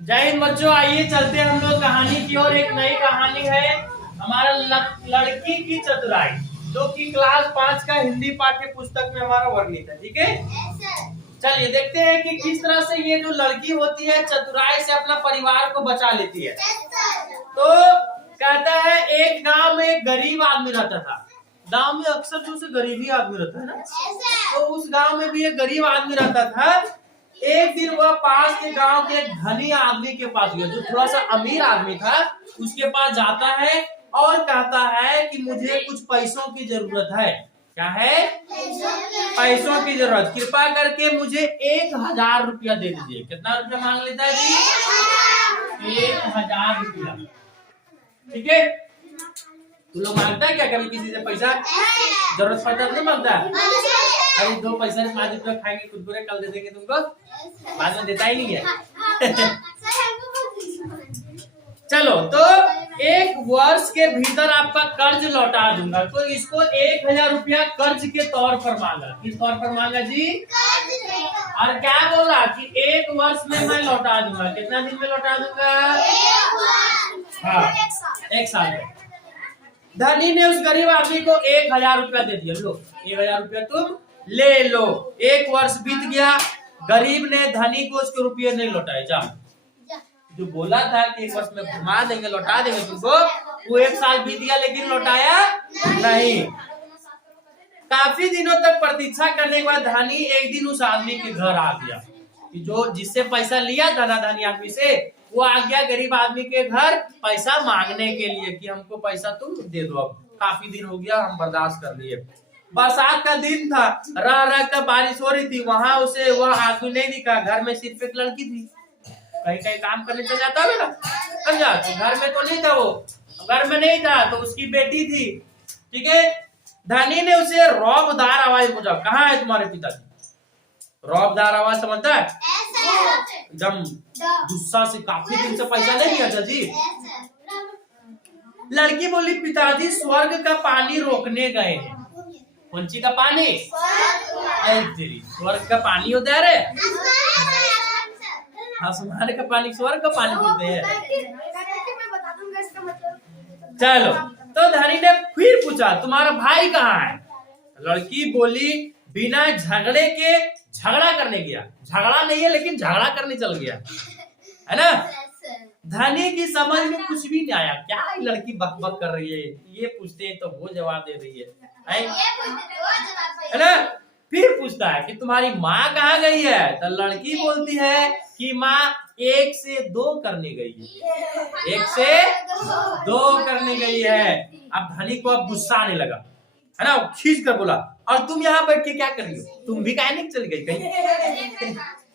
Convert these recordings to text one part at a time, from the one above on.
जय हिंद बच्चों, आइए चलते हैं हम लोग कहानी की ओर। एक नई कहानी है हमारा लड़की की चतुराई, जो कि क्लास 5 का हिंदी पाठ्य पुस्तक में हमारा वर्णित है। ठीक है, चलिए देखते हैं कि किस तरह से ये जो लड़की होती है चतुराई से अपना परिवार को बचा लेती है। तो कहता है एक गांव में एक गरीब आदमी रहता था। गांव में अक्सर जो से गरीबी आदमी रहता है ना, तो उस गांव में भी एक गरीब आदमी रहता था। एक दिन वह पास के गांव के एक धनी आदमी के पास गया, जो थोड़ा सा अमीर आदमी था। उसके पास जाता है और कहता है कि मुझे कुछ पैसों की जरूरत है। क्या है? पैसों की जरूरत। कृपा करके मुझे 1000 रुपया दे दीजिए। कितना रुपया मांग लेता है जी? 1000 रुपया। ठीक है, तू लोग मांगता है क्या कभी किसी से पैसा? जरूरत पड़ता है नहीं मांगता? अरे 2 पैसा 5 रुपया खाएंगे, कुरकुरे कल दे देंगे तुमको, बाद में देता ही नहीं है। चलो, तो 1 वर्ष के भीतर आपका कर्ज लौटा दूंगा। तो इसको 1000 रुपया कर्ज के तौर पर मांगा। किस तौर पर मांगा जी? और क्या बोला कि 1 वर्ष में मैं लौटा दूंगा। कितना दिन में लौटा दूंगा? हाँ, 1 साल में। धनी ने उस गरीब आदमी को 1000 रुपया दे दिया। लो 1000 रुपया तुम ले लो। 1 वर्ष बीत गया, गरीब ने धनी को उसके रुपये नहीं लौटाए। जा, जो बोला था कि 1 वर्ष में घुमा देंगे, लौटा देंगे तुमको, वो 1 साल बीत गया लेकिन लौटाया नहीं। काफी दिनों तक प्रतीक्षा करने के बाद धनी एक दिन उस आदमी के घर आ गया, कि जो जिससे पैसा लिया था ना धनी आदमी से, वो आ गया गरीब आदमी के घर पैसा मांगने के लिए कि हमको पैसा तुम दे दो। अब काफी दिन हो गया, हम बर्दाश्त कर लिए। बरसात का दिन था, रह रह कर बारिश हो रही थी। वहां उसे वह आदमी नहीं दिखा। घर में सिर्फ एक लड़की थी। कहीं कहीं काम करने चल जाता है ना, समझा? तो घर में तो नहीं था, वो घर में नहीं था, तो उसकी बेटी थी। ठीक है, धनी ने उसे रौबदार आवाज पूछा, कहाँ है तुम्हारे पिताजी? रौबदार आवाज समझता है? एकदम गुस्सा से, काफी दिन से पैसा नहीं दिया था जी। लड़की बोली, पिताजी स्वर्ग का पानी रोकने गए हैं। कौन सी का पानी? स्वर्ग का पानी होता है रे, आसमान का पानी स्वर्ग का पानी बोलते हैं। चलो, तो धनी ने फिर पूछा, तुम्हारा भाई कहाँ है? लड़की बोली, बिना झगड़े के झगड़ा करने गया। झगड़ा नहीं है लेकिन झगड़ा करने चल गया, है ना? धनी की समझ में कुछ भी नहीं आया, क्या लड़की बक बक कर रही है, ये पूछते हैं तो वो जवाब दे रही है ना? फिर पूछता है कि तुम्हारी माँ कहाँ गई है? तो लड़की बोलती है कि माँ 1 से 2 करने गई है। 1 से 2 करने गई है। अब धनी को अब गुस्सा आने लगा, है ना? खींच कर बोला, और तुम यहाँ बैठ के क्या कर रही हो? तुम भी काहे नहीं चली गई कहीं?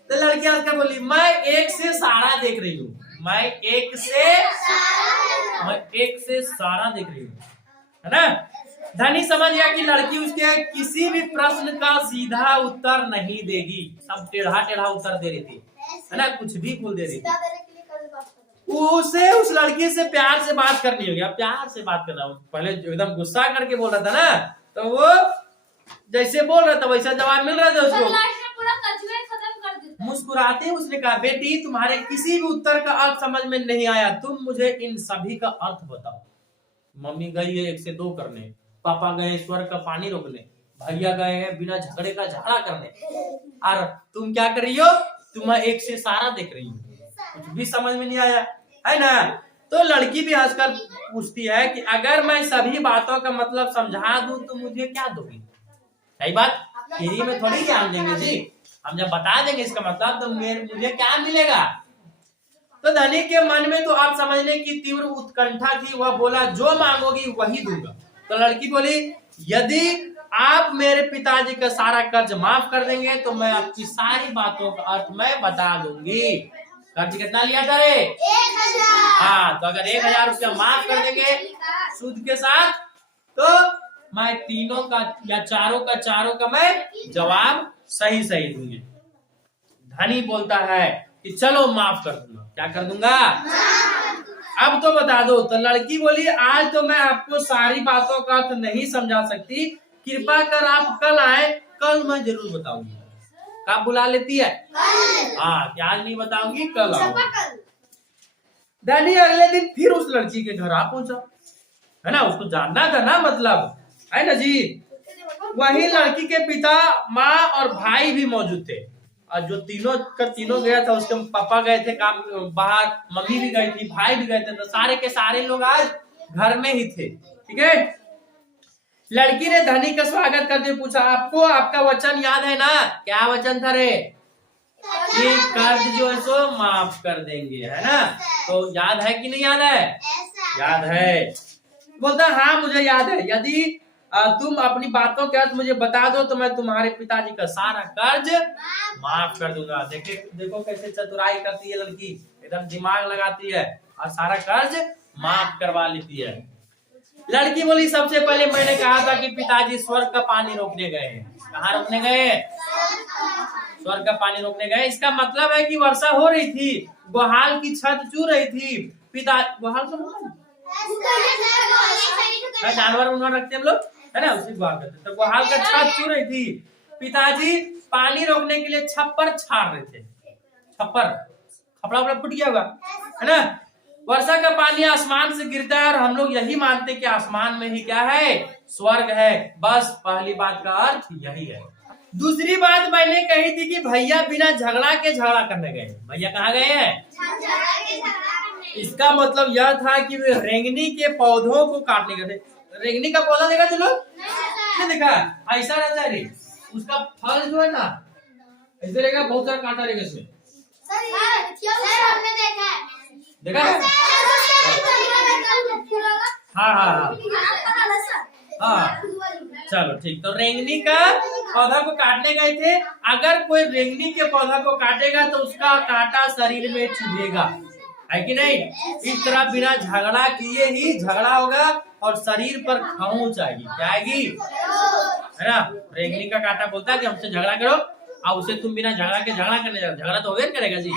तो लड़की आकर बोली, मैं 1 से सारा देख रही हूँ। मैं 1 से सारा देख रही हूँ, है ना? धनी समझ गया कि लड़की उसके किसी भी प्रश्न का सीधा उत्तर नहीं देगी। सब टेढ़ा टेढ़ा उत्तर दे रही थी, है ना? कुछ भी बोल दे रही थी। उसे उस लड़की से प्यार से बात करनी होगी। अब प्यार से बात करना, पहले एकदम गुस्सा करके बोल रहा था ना, तो वो जैसे बोल रहा था वैसा जवाब मिल रहा था उसको। मुस्कुराते उसने कहा, बेटी तुम्हारे किसी भी उत्तर का अर्थ समझ में नहीं आया, तुम मुझे इन सभी का अर्थ बताओ। मम्मी गई है 1 से 2 करने, पापा गए स्वर्ग का पानी रोकने, भैया गए हैं बिना झगड़े का झगड़ा करने, और तुम क्या कर रही हो? तुम 1 से सारा देख रही हो। कुछ भी समझ में नहीं आया, है ना? तो लड़की भी आजकल पूछती है कि अगर मैं सभी बातों का मतलब समझा दूं तो मुझे क्या दोगी? सही बात, फ्री में थोड़ी ज्ञान देंगे जी। हम जब बता देंगे इसका मतलब तो मुझे क्या मिलेगा? तो धनी के मन में तो आप समझने की तीव्र उत्कंठा थी। वह बोला, जो मांगोगी वही दूंगा। तो लड़की बोली, यदि आप मेरे पिताजी का सारा कर्ज माफ कर देंगे तो मैं आपकी सारी बातों का अर्थ मैं बता दूंगी। कर्ज कितना लिया था रे? 1000। हाँ, तो अगर 1000 रुपया माफ कर देंगे सूद के साथ, तो मैं तीनों का या चारों का मैं जवाब सही दूंगी। धनी बोलता है कि चलो माफ कर दूंगा। क्या कर दूंगा? अब तो बता दो। तो लड़की बोली, आज तो मैं आपको सारी बातों का अर्थ नहीं समझा सकती, कृपा कर आप कल आए, कल मैं जरूर बताऊंगी। कब बुला लेती है? हाँ, आज नहीं बताऊंगी, कल आओ। धनी अगले दिन फिर उस लड़की के घर आ पहुंचा, है ना, उसको जानना था ना, मतलब है ना जी। वही लड़की के पिता, माँ और भाई भी मौजूद थे, और जो तीनों गया था, उसके पापा गए थे काम बाहर, मम्मी भी गई थी, भाई भी गए थे, तो सारे के सारे लोग आज घर में ही थे। ठीक है। लड़की ने धनी का स्वागत करते पूछा, आपको आपका वचन याद है ना? क्या वचन था रे? कि कर्ज जो है सो माफ कर देंगे, है ना? तो याद है कि नहीं याद है? याद है। बोलता हाँ मुझे याद है, यदि तुम अपनी बातों के अर्थ मुझे बता दो तो मैं तुम्हारे पिताजी का सारा कर्ज माफ कर दूंगा। देखो कैसे चतुराई करती है लड़की, एकदम दिमाग लगाती है और सारा कर्ज माफ करवा लेती है। लड़की बोली सबसे पहले मैंने कहा था कि पिताजी स्वर्ग का पानी रोकने गए हैं। कहाँ रोकने गए? स्वर्ग का पानी रोकने गए। इसका मतलब है कि वर्षा हो रही थी, गुहाल की छत चू रही थी, पिता गुहाल जानवर उन्वर रखते हम लोग, है ना, उसी गुहाल करते, तो गुहाल का छत चू रही थी। पिताजी पानी रोकने के लिए छप्पर छाड़ रहे थे। छप्पर कपड़ा वपड़ा फूट गया होगा, है ना। वर्षा का पानी आसमान से गिरता है और हम लोग यही मानते कि आसमान में ही क्या है? स्वर्ग है। बस पहली बात का अर्थ यही है। दूसरी बात मैंने कही थी कि भैया बिना झगड़ा के झगड़ा करने गए। भैया कहाँ गए हैं? इसका मतलब यह था कि वे रेंगनी के पौधों को काटने गए थे। रेंगनी का पौधा देखा तुम लोग? नहीं देखा? ऐसा रहता है रे, उसका फल जो है ना ऐसे रहेगा, बहुत सारा कांटा रहेगा इसमें। देखा है? हाँ। चलो ठीक। तो रेंगनी का पौधा को काटने गए थे। अगर कोई रेंगनी के पौधा को काटेगा तो उसका कांटा शरीर में चुभेगा, है कि नहीं? इस तरह बिना झगड़ा किए ही झगड़ा होगा और शरीर पर खाऊंच आएगी। क्या आएगी? है ना। रेंगनी का कांटा बोलता है कि हमसे झगड़ा करो, और उसे तुम बिना झगड़ा के झगड़ा करने जाओ, झगड़ा तो होगा करेगा जी।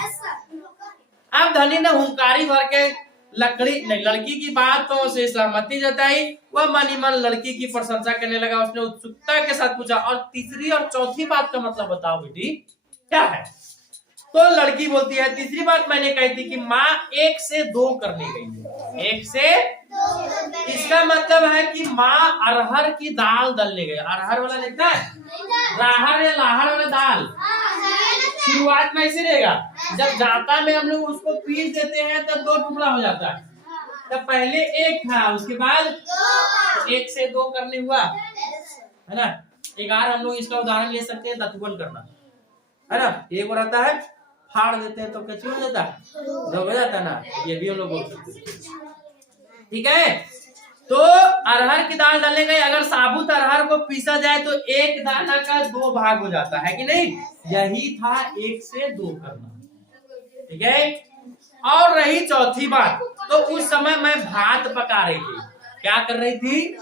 अब धनी ने हुंकारी भर के लड़की की बातों से सहमति जताई। वह मन ही मन लड़की की प्रशंसा करने लगा। उसने उत्सुकता के साथ पूछा, और तीसरी और चौथी बात का मतलब बताओ बेटी, क्या है? तो लड़की बोलती है, तीसरी बात मैंने कही थी कि माँ 1 से 2 करने गई है। 1 से 2। इसका मतलब है कि माँ अरहर की दाल दलने गई। अरहर वाला लिखता है, राहर या लाहर वाला दाल। शुरुआत में ऐसे रहेगा, जब जाता में हम लोग उसको पीस देते हैं तब 2 टुकड़ा हो जाता है। तब पहले 1 था, उसके बाद 1 से 2 करने हुआ, है ना। एक बार हम लोग इसका उदाहरण ले सकते हैं, दतुवन करना, है ना। एक बार आता है, फाड़ देते हैं तो कैसे हो जाता है? 2 हो जाता है ना। ये भी हम लोग बोल सकते हैं। ठीक है। तो अरहर की दाल डालने गए। अगर साबुत अरहर को पीसा जाए तो 1 दाना का 2 भाग हो जाता है कि नहीं? यही था 1 से 2 करना। ठीक है। और रही चौथी बात, तो उस समय मैं भात पका रही थी। क्या कर रही थी?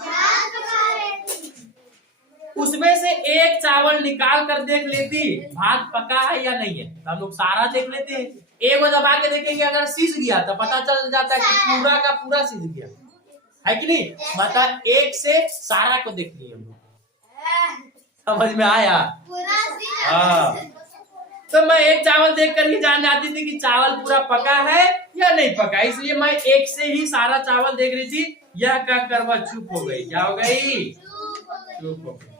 उसमें से 1 चावल निकाल कर देख लेती भात पका है या नहीं है। हम लोग सारा देख लेते हैं, एक को दबा के देखेंगे, अगर सीज गया तो पता चल जाता है कि पूरा का पूरा सीज गया, है कि नहीं? मतलब 1 से सारा को देख लिए हम लोग। समझ में आया? हाँ। तो मैं 1 चावल देखकर ही जान जाती थी कि चावल पूरा पका है या नहीं पका, इसलिए मैं 1 से ही सारा चावल देख रही थी। यह कहकर वह चुप हो गई। क्या हो गई? चुप हो गई।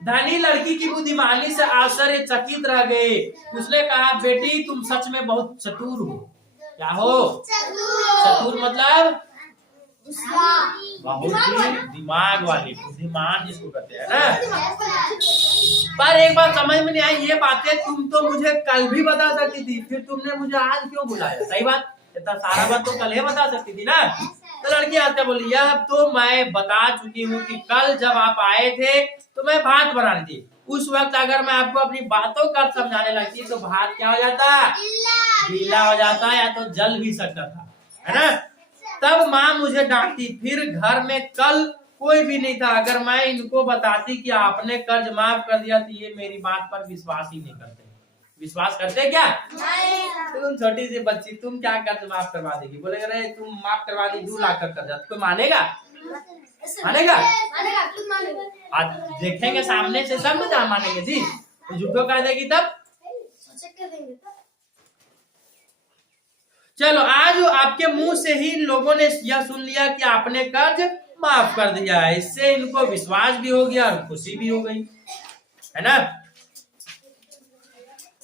धनी लड़की की बुद्धिमानी से आश्चर्यचकित रह गए। उसने कहा, बेटी तुम सच में बहुत चतुर हो। क्या हो? चतुर मतलब बहुत ही दिमाग वाली, बुद्धिमान जिसको कहते हैं ना। पर एक बात समझ में नहीं आई, ये बातें तुम तो मुझे कल भी बता सकती थी, फिर तुमने मुझे आज क्यों बुलाया? सही बात, इतना सारा बात तो कल ही बता सकती थी ना। तो लड़की आते बोली, यह तो मैं बता चुकी हूँ कि कल जब आप आए थे तो मैं भात बना रही थी। उस वक्त अगर मैं आपको अपनी बातों का समझाने लगती तो भात क्या हो जाता? गीला हो जाता, या तो जल भी सकता था, है ना। तब माँ मुझे डांटती। फिर घर में कल कोई भी नहीं था। अगर मैं इनको बताती कि आपने कर्ज माफ कर दिया तो ये मेरी बात पर विश्वास ही नहीं करते। विश्वास करते क्या? तुम छोटी सी बच्ची, तुम क्या कर्ज माफ करवा देगी? बोलेगा अरे तुम माफ करवा दी 2 लाख का कर्जा, कोई मानेगा? मानेगा? आज देखेंगे सामने से सब ना मानेंगे जी। झूठो कर देगी तब। चलो आज आपके मुंह से ही लोगों ने यह सुन लिया कि आपने कर्ज माफ कर दिया है। इससे इनको विश्वास भी हो गया और खुशी भी हो गई, है ना।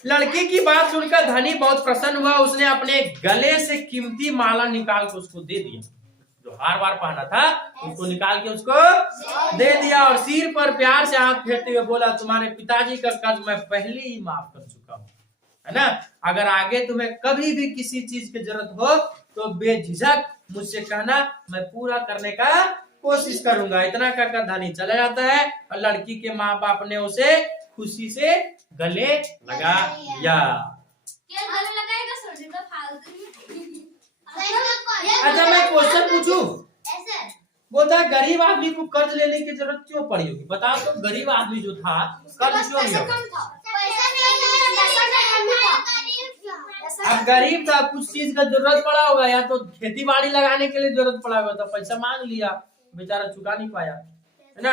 लड़की की बात सुनकर धनी बहुत प्रसन्न हुआ। उसने अपने गले से कीमती माला निकाल कर उसको दे दिया, जो हार बार पहना था उसको निकाल के उसको दे दिया और सिर पर प्यार से हाथ फेरते हुए बोला, तुम्हारे पिताजी का कर्ज मैं पहले ही माफ कर चुका हूँ, है ना। अगर आगे तुम्हें कभी भी किसी चीज की जरूरत हो तो बेझिझक मुझसे कहना, मैं पूरा करने का कोशिश करूंगा। इतना कहकर धनी चला जाता है और लड़की के माँ बाप ने उसे खुशी से गले लगा लिया। अच्छा मैं क्वेश्चन पूछूं, बोलता है गरीब आदमी को कर्ज लेने की जरूरत क्यों पड़ी होगी? बताओ तो, गरीब आदमी जो था कर्ज क्यों लिया? अब गरीब था, कुछ चीज का जरूरत पड़ा होगा, या तो खेती बाड़ी लगाने के लिए जरूरत पड़ा होगा, तो पैसा मांग लिया, बेचारा चुका नहीं पाया, है ना।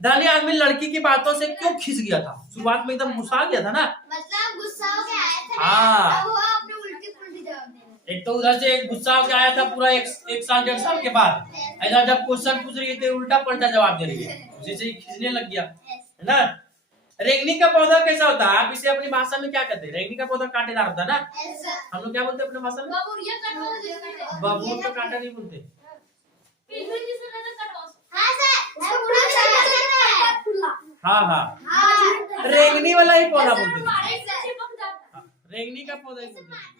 धनी आदमी लड़की की बातों से क्यों खिंच गया था? शुरुआत में एकदम गुस्सा गया था ना, मतलब गुस्सा हो के आया था। हाँ, वो अपने उल्टी जवाब दे रहा। एक तो उधर से एक गुस्सा होके आया था पूरा एक साल 1.5 साल के बाद, ऐसा जब क्वेश्चन पूछ रही थी उल्टा पलटा जवाब दे रही है, उसी से खींचने लग गया, है ना। रेंगनी का पौधा कैसा होता है? आप इसे अपनी भाषा में क्या कहते हैं? रेंगनी का पौधा कांटेदार होता है ना, हम लोग क्या बोलते हैं अपनी भाषा में? बबूल तो कांटा नहीं बोलते। हाँ हाँ, रेंगनी वाला ही पौधा बोलते हैं, रेंगनी का पौधा ही बोलते हैं।